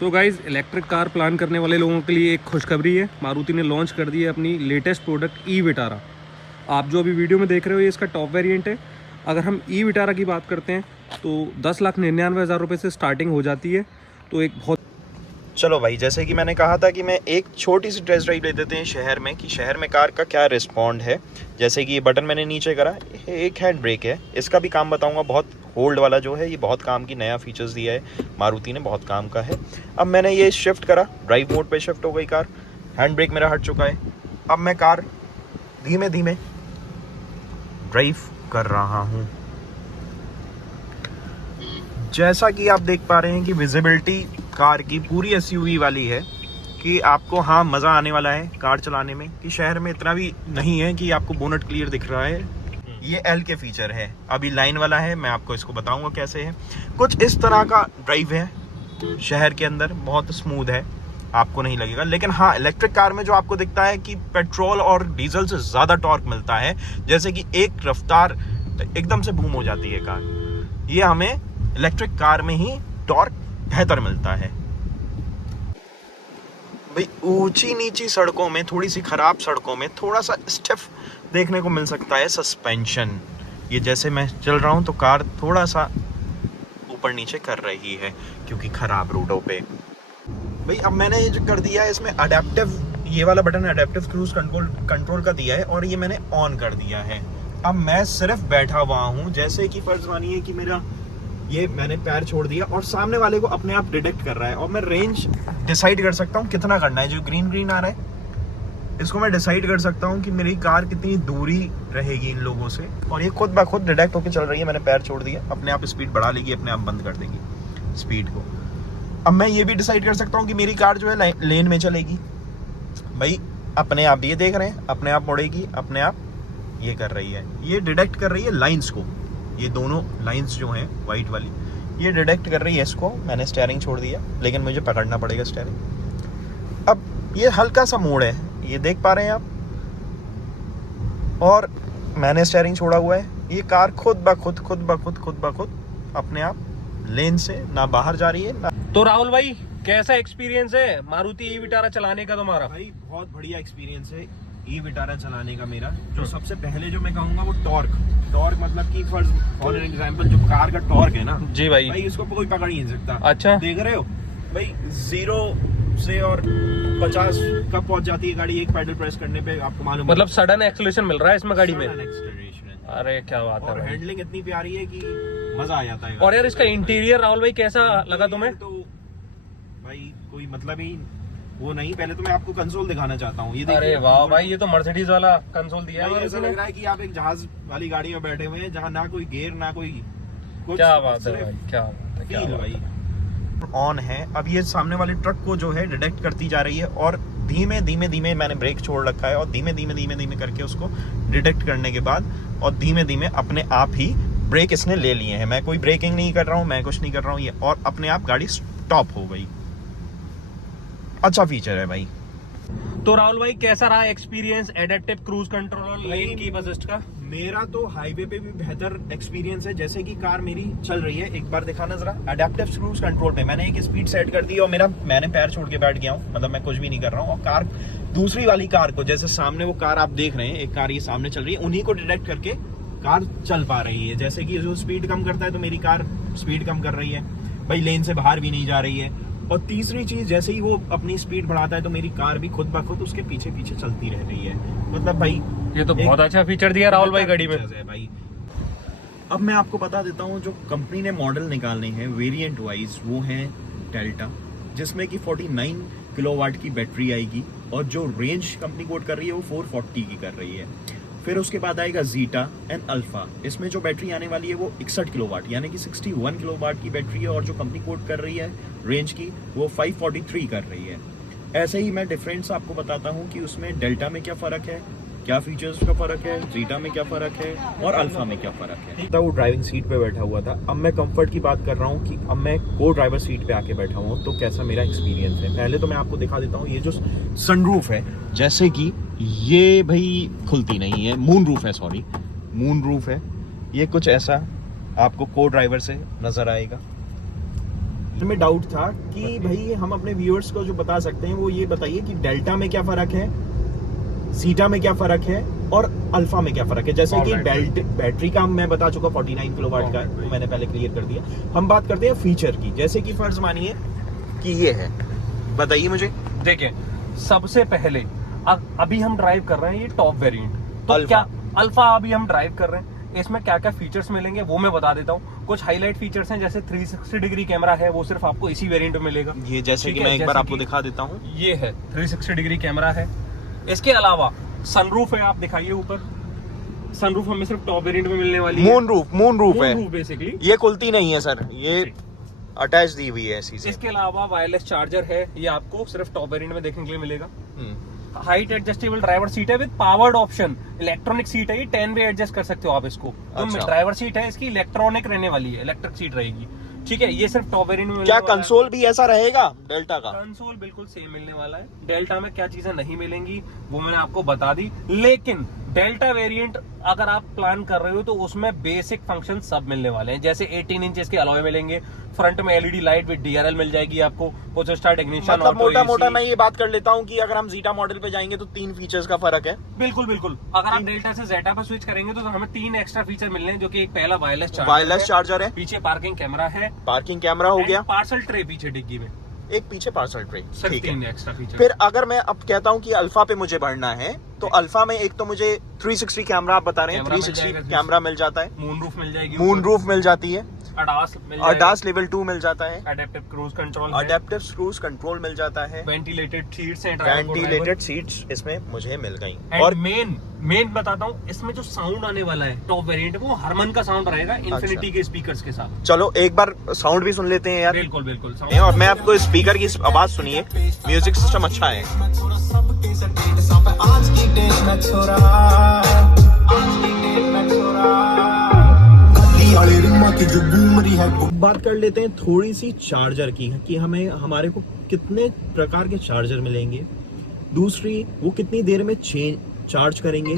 So guys, electric car plan करने वाले लोगों के लिए एक खुशखबरी है। मारुति ने लॉन्च कर दी है अपनी लेटेस्ट प्रोडक्ट ई विटारा। आप जो अभी वीडियो में देख रहे हो ये इसका टॉप वेरिएंट है। अगर हम ई विटारा की बात करते हैं तो 10,99,000 रुपये से स्टार्टिंग हो जाती है। तो एक बहुत चलो भाई, जैसे कि मैंने कहा था कि मैं एक छोटी सी टेस्ट ड्राइव ले देते हैं शहर में कि शहर में कार का क्या रिस्पॉन्ड है। जैसे कि ये बटन मैंने नीचे करा, एक हैंड ब्रेक है, इसका भी काम बताऊंगा। बहुत होल्ड वाला जो है ये बहुत काम की नया फीचर्स दिया है मारुति ने, बहुत काम का है। अब मैंने ये शिफ्ट करा, ड्राइव मोड पे शिफ्ट हो गई कार, हैंड ब्रेक मेरा हट चुका है। अब मैं कार धीमे धीमे ड्राइव कर रहा हूँ। जैसा कि आप देख पा रहे हैं कि विजिबिलिटी कार की पूरी एसयूवी वाली है कि आपको हाँ मज़ा आने वाला है कार चलाने में, कि शहर में इतना भी नहीं है कि आपको बोनट क्लियर दिख रहा है। ये एल के फीचर है, अभी लाइन वाला है, मैं आपको इसको बताऊंगा कैसे है। कुछ इस तरह का ड्राइव है शहर के अंदर, बहुत स्मूथ है, आपको नहीं लगेगा। लेकिन हाँ, इलेक्ट्रिक कार में जो आपको दिखता है कि पेट्रोल और डीजल से ज़्यादा टॉर्क मिलता है, जैसे कि एक रफ्तार एकदम से बूम हो जाती है कार, ये हमें इलेक्ट्रिक कार में ही टॉर्क बेहतर मिलता है। भाई ऊंची नीची सड़कों में, थोड़ी सी खराब सड़कों में थोड़ा सा स्टिफ देखने को मिल सकता है सस्पेंशन। ये जैसे मैं चल रहा हूं तो कार थोड़ा सा ऊपर नीचे कर रही है क्योंकि खराब रोडों पे। भाई अब मैंने ये जो कर दिया है इसमें अडेप्टिव, ये वाला बटन अडेप्टिव क्रूज कंट्रोल का दिया है और ये मैंने ऑन कर दिया है। अब मैं सिर्फ बैठा हुआ हूँ, जैसे कि फर्ज मानिए कि मेरा ये मैंने पैर छोड़ दिया और सामने वाले को अपने आप डिटेक्ट कर रहा है और मैं रेंज डिसाइड कर सकता हूँ कितना करना है। जो ग्रीन ग्रीन आ रहा है इसको मैं डिसाइड कर सकता हूँ कि मेरी कार कितनी दूरी रहेगी इन लोगों से, और ये खुद ब खुद डिटेक्ट होकर चल रही है। मैंने पैर छोड़ दिया, अपने आप स्पीड बढ़ा लेगी, अपने आप बंद कर देगी स्पीड को। अब मैं ये भी डिसाइड कर सकता हूँ कि मेरी कार जो है लेन में चलेगी। भाई अपने आप ये देख रहे हैं, अपने आप मुड़ेगी, अपने आप ये कर रही है, ये डिटेक्ट कर रही है लाइन्स को। ये दोनों लाइंस जो हैं वाइट वाली, ये डिटेक्ट कर रही है इसको। मैंने स्टीयरिंग छोड़ दिया, लेकिन मुझे पकड़ना पड़ेगा स्टीयरिंग। अब ये हल्का सा मोड़ है, ये देख पा रहे हैं आप, और मैंने स्टीयरिंग छोड़ा हुआ है। ये कार खुद ब खुद अपने आप लेन से ना बाहर जा रही है ना। तो राहुल भाई, कैसा एक्सपीरियंस है मारुति ई विटारा चलाने का तुम्हारा? भाई बहुत बढ़िया एक्सपीरियंस है ई विटारा चलाने का मेरा। जो सबसे पहले जो मैं कहूँगा वो टॉर्क मतलब कि फॉर एग्जांपल जो कार का टॉर्क है ना जी भाई इसको कोई पकड़ ही नहीं सकता। अच्छा, देख रहे हो भाई, 0 से और 50 कब पहुंच जाती है गाड़ी एक पैडल प्रेस करने पे, आपको मालूम? मतलब सडन एक्सेलरेशन मिल रहा है इसमें गाड़ी में। अरे क्या बात है और भाई, हैंडलिंग इतनी प्यारी है कि मजा आ जाता है। और यार इसका इंटीरियर राहुल भाई कैसा लगा तुम्हें? तो भाई कोई मतलब ही वो नहीं। पहले तो मैं आपको कंसोल दिखाना चाहता हूँ। ये अरे वाह भाई, ये तो मर्सिडीज वाला कंसोल दिया है। ऐसा लग रहा है कि आप एक जहाज वाली गाड़ी में बैठे हुए हैं जहाँ ना कोई गियर ना कोई कुछ। क्या बात है भाई, क्या बात है, क्या बात भाई ऑन है। अब ये सामने वाले ट्रक को जो है डिटेक्ट करती जा रही है और धीमे धीमे मैंने ब्रेक छोड़ रखा है और धीमे धीमे करके उसको डिटेक्ट करने के बाद और धीमे धीमे अपने आप ही ब्रेक इसने ले लिए हैं। मैं कोई ब्रेकिंग नहीं कर रहा हूँ, मैं कुछ नहीं कर रहा हूँ, ये और अपने आप गाड़ी स्टॉप हो गई। अच्छा फीचर है भाई। तो राहुल भाई कैसा रहा experience adaptive cruise control lane keep assist का? मेरा तो हाईवे पे भी बेहतर एक्सपीरियंस है। जैसे कि कार मेरी चल रही है, एक बार दिखाना जरा। अडेप्टिव क्रूज कंट्रोल पे मैंने एक स्पीड सेट कर दी और मैंने पैर छोड़ के बैठ गया हूँ, मतलब मैं कुछ भी नहीं कर रहा हूँ। और कार दूसरी वाली कार को, जैसे सामने वो कार आप देख रहे हैं, एक कार ये सामने चल रही है, उन्हीं को डिटेक्ट करके कार चल पा रही है। जैसे कि जो स्पीड कम करता है तो मेरी कार स्पीड कम कर रही है भाई, लेन से बाहर भी नहीं जा रही है। और तीसरी चीज, जैसे ही वो अपनी स्पीड बढ़ाता है तो मेरी कार भी खुद ब खुद उसके पीछे चलती रह रही है। मतलब भाई ये तो बहुत अच्छा फीचर दिया राहुल भाई गाड़ी में भाई। अब मैं आपको बता देता हूँ जो कंपनी ने मॉडल निकालने हैं वेरिएंट वाइज, वो है डेल्टा, जिसमें कि 49 किलोवाट की बैटरी आएगी और जो रेंज कंपनी कोट कर रही है वो 440 की कर रही है। फिर उसके बाद आएगा जीटा एंड अल्फा, इसमें जो बैटरी आने वाली है वो 61 किलोवाट यानी कि 61 किलोवाट की बैटरी है और जो कंपनी कोट कर रही है रेंज की वो 543 कर रही है। ऐसे ही मैं डिफरेंस आपको बताता हूँ कि उसमें डेल्टा में क्या फ़र्क है, क्या फीचर्स का फ़र्क है, जीटा में क्या फ़र्क है और अल्फा में क्या फ़र्क है। तब वो ड्राइविंग सीट पे बैठा हुआ था, अब मैं कंफर्ट की बात कर रहा हूँ कि अब मैं को ड्राइवर सीट पे आके बैठा हूँ तो कैसा मेरा एक्सपीरियंस है। पहले तो मैं आपको दिखा देता हूँ, ये जो सनरूफ है, जैसे कि ये भाई खुलती नहीं है, मून रूफ है, सॉरी मून रूफ है। ये कुछ ऐसा आपको को ड्राइवर से नज़र आएगा। में डाउट था कि भाई हम अपने व्यूअर्स को जो बता सकते हैं वो ये बताइए कि डेल्टा में क्या फर्क है, सीटा में क्या फर्क है और अल्फा में क्या फर्क है। जैसे कि बैटरी का मैं बता चुका 49 किलोवाट का है, तो मैंने पहले क्लियर कर दिया। हम बात करते हैं फीचर की, जैसे कि फर्ज मानिए कि ये है, बताइए मुझे। देखिए सबसे पहले अभी हम ड्राइव कर रहे हैं ये टॉप वेरिएंट, तो अल्फा। क्या अल्फा अभी हम ड्राइव कर रहे हैं, इसमें क्या क्या फीचर्स मिलेंगे वो मैं बता देता हूँ। कुछ हाईलाइट फीचर्स हैं, जैसे 360 डिग्री कैमरा है, वो सिर्फ आपको इसी वेरिएंट में मिलेगा। ये जैसे कि मैं एक बार आपको दिखा देता हूँ, ये है 360 डिग्री कैमरा है। इसके अलावा सनरूफ है, आप दिखाइए ऊपर, सनरूफ हमें सिर्फ टॉप वेरिएंट में मिलने वाली है। मून रूफ है बेसिकली, ये खुलती नहीं है सर, ये अटैच दी हुई है ऐसी से। इसके अलावा वायरलेस चार्जर है, ये आपको सिर्फ टॉप वेरिएंट में देखने के लिए मिलेगा। हाइट एडजस्टेबल ड्राइवर सीट है with powered option, electronic seat है, ये 10 वे एडजस्ट कर सकते हो आप इसको। अच्छा। तो ड्राइवर सीट है इसकी इलेक्ट्रॉनिक रहने वाली है, इलेक्ट्रिक सीट रहेगी, ठीक है। ये सिर्फ टॉप वेरिएंट में क्या मिलने वाला है। कंसोल भी ऐसा रहेगा डेल्टा का? कंसोल बिल्कुल सेम मिलने वाला है। डेल्टा में क्या चीजें नहीं मिलेंगी वो मैंने आपको बता दी, लेकिन डेल्टा वेरिएंट अगर आप प्लान कर रहे हो तो उसमें बेसिक फंक्शन सब मिलने वाले हैं। जैसे 18 इंचेस के अलॉय मिलेंगे, फ्रंट में एलईडी लाइट विद डीआरएल मिल जाएगी आपको, पुश स्टार्ट इग्निशन, मतलब मोटा मोटा मैं ये बात कर लेता हूँ कि अगर हम जीटा मॉडल पे जाएंगे तो 3 फीचर्स का फर्क है। बिल्कुल बिल्कुल। अगर आप डेल्टा से जेटा पे स्विच करेंगे तो हमें 3 एक्स्ट्रा फीचर मिलने हैं, जो कि एक पहला वायरलेस चार्जर है, पीछे पार्किंग कैमरा है, पार्किंग कैमरा हो गया, पार्सल ट्रे पीछे डिग्गी में, एक पीछे पार्सल ट्रे, ठीक है। Extra feature. फिर अगर मैं अब कहता हूँ कि अल्फा पे मुझे बढ़ना है तो अल्फा में एक तो मुझे 360 कैमरा, आप बता रहे हैं 360 कैमरा मिल जाता है, मून रूफ मिल जाएगी, मून रूफ मिल जाती है, अडास लेवल 2 मिल जाता है, अडेप्टिव क्रूज कंट्रोल मिल जाता है, वेंटिलेटेड सीट्स हैं, वेंटिलेटेड सीट्स इसमें मुझे मिल गई। और मेन बताता हूँ, इसमें जो साउंड आने वाला है टॉप वेरिएंट वो हरमन का साउंड रहेगा, इन्फिनिटी के स्पीकर्स के साथ। चलो एक बार साउंड भी सुन लेते हैं यार। बिल्कुल बिल्कुल। और मैं आपको स्पीकर की आवाज सुनिए, म्यूजिक सिस्टम अच्छा है। बात कर लेते हैं थोड़ी सी चार्जर की, कि हमें हमारे को कितने प्रकार के चार्जर मिलेंगे, दूसरी वो कितनी देर में चार्ज करेंगे,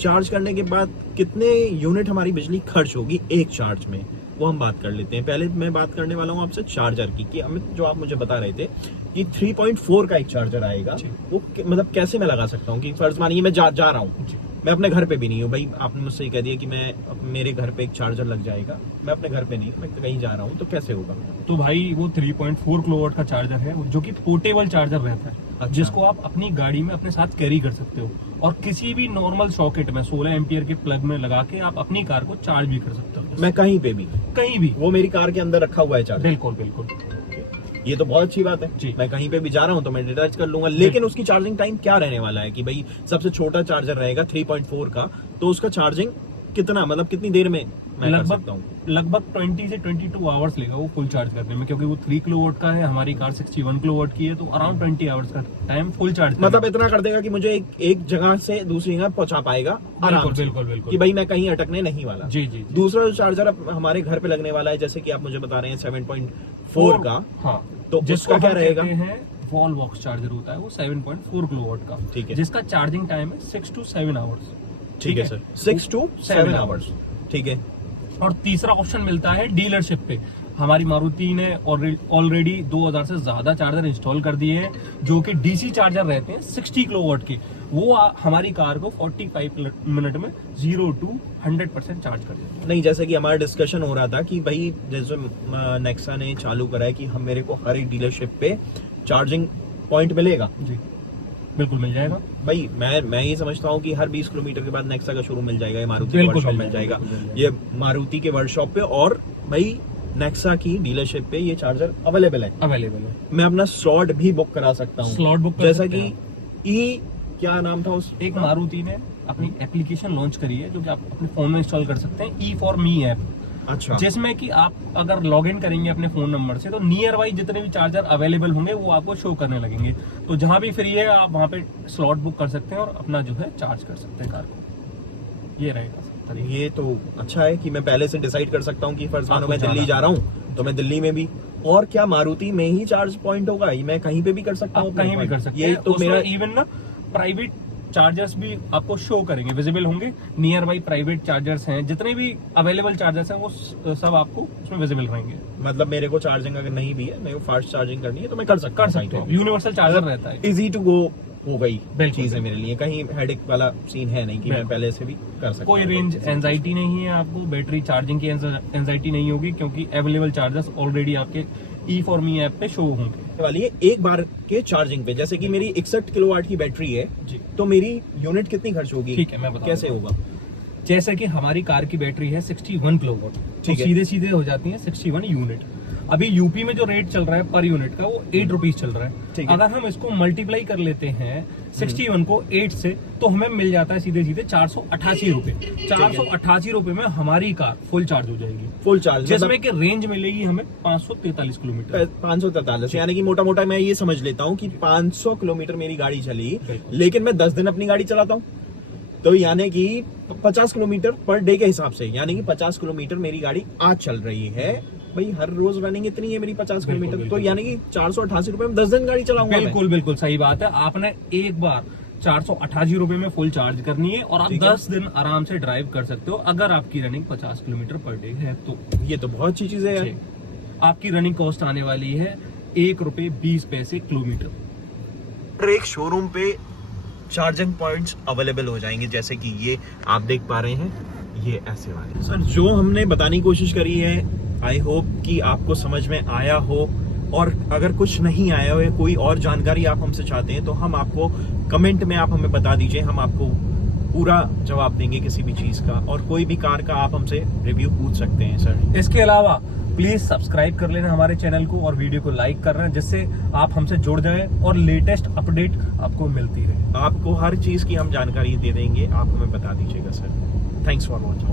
चार्ज करने के बाद कितने यूनिट हमारी बिजली खर्च होगी एक चार्ज में, वो हम बात कर लेते हैं। पहले मैं बात करने वाला हूँ आपसे चार्जर की, कि अमित जो आप मुझे बता रहे थे कि 3.4 का एक चार्जर आएगा, वो मतलब कैसे मैं लगा सकता हूँ? कि फर्ज मानिए मैं जा रहा हूँ, मैं अपने घर पे भी नहीं हूँ भाई, आपने मुझसे कह दिया कि मैं मेरे घर पे एक चार्जर लग जाएगा, मैं अपने घर पे नहीं, मैं कहीं जा रहा हूँ, तो कैसे होगा? तो भाई वो 3.4 किलोवाट का चार्जर है, जो कि पोर्टेबल चार्जर रहता है। अच्छा। जिसको आप अपनी गाड़ी में अपने साथ कैरी कर सकते हो, और किसी भी नॉर्मल सॉकेट में 16 एम्पियर के प्लग में लगा के आप अपनी कार को चार्ज भी कर सकते हो। मैं कहीं पे भी, कहीं भी, वो मेरी कार के अंदर रखा हुआ है चार्जर? बिल्कुल बिल्कुल। ये तो बहुत अच्छी बात है जी। मैं कहीं पे भी जा रहा हूँ तो मैं डिस्चार्ज कर लूंगा, लेकिन उसकी चार्जिंग टाइम क्या रहने वाला है? कि भाई सबसे छोटा चार्जर रहेगा 3.4 का, तो उसका चार्जिंग कितना, मतलब कितनी देर में मैं कर सकता हूँ? लगभग 20 से 22 आवर्स लेगा वो फुल चार्ज करने में, क्योंकि वो 3 किलोवाट का है, हमारी कार 61 किलोवाट की है, तो अराउंड 20 आवर्स का टाइम फुल चार्ज। मतलब इतना कर देगा कि मुझे एक जगह से दूसरी जगह पहुंचा पाएगा आराम से। बिल्कुल कि भाई मैं कहीं अटकने नहीं वाला। जी जी। दूसरा जो चार्जर अब हमारे घर पे लगने वाला है, जैसे कि आप मुझे बता रहे हैं 7.4 का, हाँ, तो जिसका क्या रहेगा? वॉल बॉक्स चार्जर होता है वो 7.4 किलोवाट का, ठीक है, जिसका चार्जिंग टाइम है 6 to 7 आवर्स। ठीक है सर, 6 to 7 आवर्स, ठीक है। और तीसरा ऑप्शन मिलता है डीलरशिप पे। हमारी मारुति ने ऑलरेडी 2000 से ज्यादा चार्जर इंस्टॉल कर दिए हैं, जो कि डीसी चार्जर रहते हैं 60 किलोवाट के, वो हमारी कार को 45 मिनट में 0 to 100% चार्ज कर देते हैं। नहीं, जैसे कि हमारा डिस्कशन हो रहा था कि भाई जैसे नेक्सा ने चालू करा है कि हम मेरे को हर एक डीलरशिप पे चार्जिंग पॉइंट मिलेगा। जी बिल्कुल मिल जाएगा भाई। मैं ये समझता हूँ कि हर 20 किलोमीटर के बाद नेक्सा का शोरूम मिल जाएगा, ये मारुति के वर्कशॉप मिल जाएगा, ये मारुति के वर्कशॉप पे, और भाई नेक्सा की डीलरशिप पे ये चार्जर अवेलेबल है। मैं अपना स्लॉट भी बुक करा सकता हूँ, स्लॉट बुक जैसा कि क्या नाम था उस, एक मारुति ने अपनी एप्लीकेशन लॉन्च करी है, जो कि आप अपने फोन में इंस्टॉल कर सकते हैं, ई फॉर मी ऐप। अच्छा। जिसमें कि आप अगर लॉग इन करेंगे अपने फोन नंबर से, तो नियर बाई जितने भी चार्जर अवेलेबल होंगे वो आपको शो करने लगेंगे, तो जहां भी फ्री है आप वहां पे स्लॉट बुक कर सकते हैं और अपना जो है चार्ज कर सकते हैं कार को। ये रहेगा। ये तो अच्छा है कि मैं पहले से डिसाइड कर सकता हूँ कि फर्ज मानो मैं दिल्ली जा रहा हूँ तो मैं दिल्ली में भी, और क्या मारुति में ही चार्ज पॉइंट होगा? मैं कहीं पे भी कर सकता हूँ, कहीं भी कर सकते हैं। ये तो मेरा इवन ना प्राइवेट चार्जर्स भी आपको शो करेंगे, विजिबल होंगे। नियर बाई प्राइवेट चार्जर्स हैं, जितने भी अवेलेबल चार्जर्स हैं वो सब आपको उसमें विजिबल रहेंगे। मतलब मेरे को चार्जिंग अगर नहीं भी है, मेरे को फास्ट चार्जिंग करनी है तो मैं कर सकता हो। यूनिवर्सल चार्जर रहता है, इजी टू गो हो गई बिल्कुल। चीज है मेरे लिए, कहीं हेडेक वाला सीन है नहीं कि मैं पहले से भी कर सकता कोई रेंज एंजाइटी नहीं है आपको, बैटरी चार्जिंग की एंजाइटी नहीं होगी, क्योंकि अवेलेबल चार्जर्स ऑलरेडी आपके E4Me ऐप पे शो होंगे वाली है। एक बार के चार्जिंग पे जैसे कि मेरी 61 किलोवाट की बैटरी है जी, तो मेरी यूनिट कितनी खर्च होगी? ठीक है मैं बता कैसे देता हूँ। होगा? जैसे कि हमारी कार की बैटरी है 61 किलोवाट, तो ठीक है। सीधे सीधे हो जाती है 61 यूनिट। अभी यूपी में जो रेट चल रहा है पर यूनिट का वो 8 रुपीज चल रहा है। ठीक है। अगर हम इसको मल्टीप्लाई कर लेते हैं 61 को 8 से, तो हमें मिल जाता है सीधे सीधे 488 रुपए। 488 रुपए में हमारी कार फुल चार्ज हो जाएगी, फुल चार्ज जिसमें कि रेंज मिलेगी हमें 543 किलोमीटर। 543, यानी कि मोटा मोटा मैं ये समझ लेता हूँ कि 500 किलोमीटर मेरी गाड़ी चली, बिल्कुल। लेकिन मैं 10 दिन अपनी गाड़ी चलाता हूँ, तो यानी कि 50 किलोमीटर पर डे के हिसाब से, यानी कि 50 किलोमीटर मेरी गाड़ी आज चल रही है। भाई हर रोज रनिंग इतनी है मेरी 50 किलोमीटर, तो बिल्कुल। यानी कि 488 रुपए में 10 दिन गाड़ी चलाऊंगा मैं। बिल्कुल बिल्कुल सही बात है। आपने एक बार 488 रुपए में फुल चार्ज करनी है और आप ठीक है। 10 दिन आराम से ड्राइव कर सकते हो, अगर आपकी रनिंग 50 किलोमीटर पर डे है तो। ये तो बहुत अच्छी चीज है यार। आपकी रनिंग कॉस्ट आने वाली है ₹1.20 किलोमीटर। एक शोरूम पे चार्जिंग पॉइंट्स अवेलेबल हो जाएंगे, जैसे कि ये आप देख पा रहे हैं, ये ऐसे वाले। सर जो हमने बताने की कोशिश करी है, आई होप कि आपको समझ में आया हो, और अगर कुछ नहीं आया हो या कोई और जानकारी आप हमसे चाहते हैं तो हम आपको कमेंट में आप हमें बता दीजिए, हम आपको पूरा जवाब देंगे किसी भी चीज का, और कोई भी कार का आप हमसे रिव्यू पूछ सकते हैं सर। इसके अलावा प्लीज सब्सक्राइब कर लेना हमारे चैनल को और वीडियो को लाइक करना, जिससे आप हमसे जुड़ जाएं और लेटेस्ट अपडेट आपको मिलती रहे। आपको हर चीज की हम जानकारी दे देंगे, आप हमें बता दीजिएगा सर। Thanks for watching.